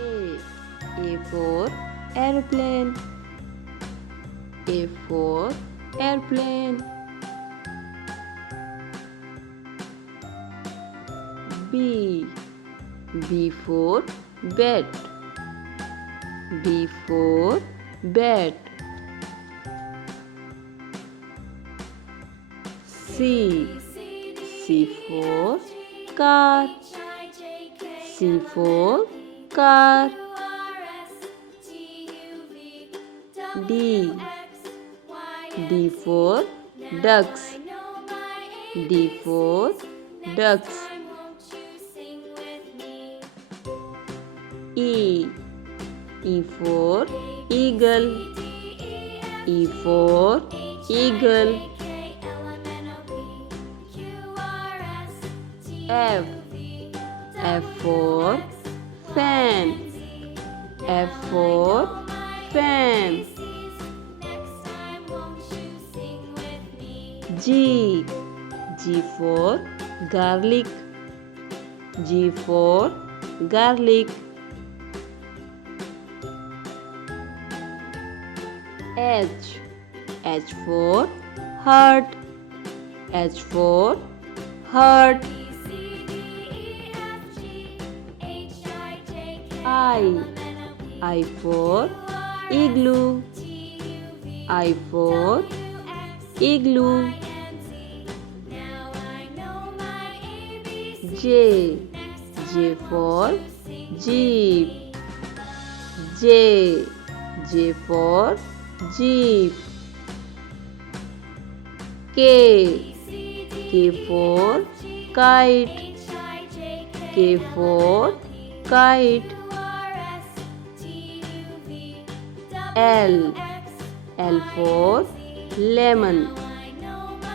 A for airplane. A for airplane. B. B for bat. B for bat. C. C for car. C for car. D. D for ducks. D for ducks. E. E for eagle. E for eagle. F. F for fan. F for fan. G. G for garlic. G for garlic. H. H for heart. H for heart. I for igloo. I for igloo. J. J for jeep. J. J for jeep. K. K for kite. K for kite. L. L for lemon.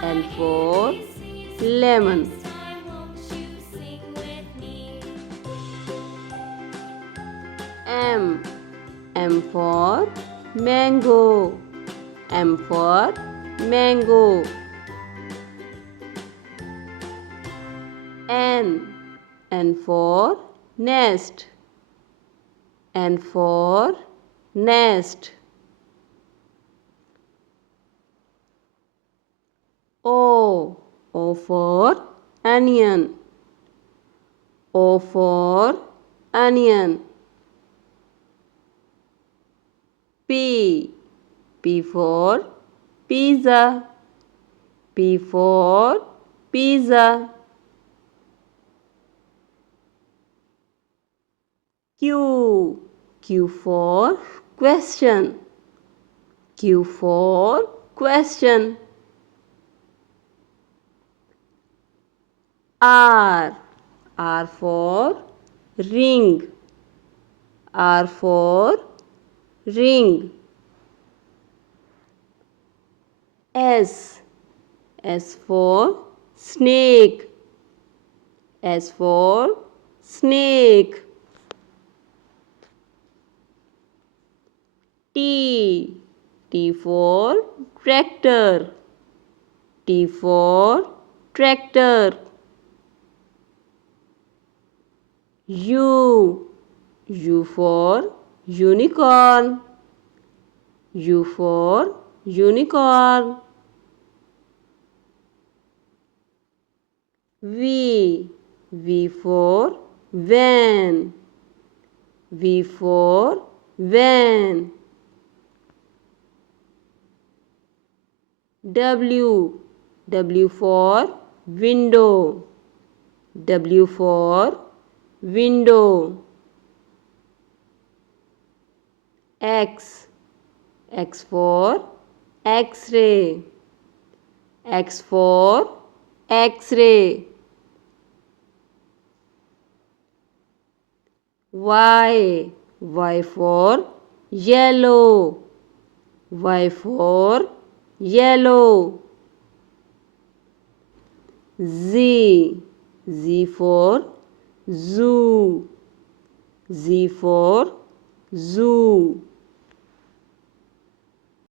L for lemon. M. M for mango. M for mango. N. N for nest. N for nest. O. O for onion. O for onion. P. P for pizza. P for pizza. Q. Q for question. Q for question. R. R for ring. R for ring. S. S for snake. S for snake. T. T for tractor. T for tractor. U. U for unicorn. U for unicorn. V. V for van. V for van. W. W for window. W for window. X. X for X-ray. X for X-ray. Y. Y for yellow. Y for yellow. Z. Z for zoo. Z for zoo.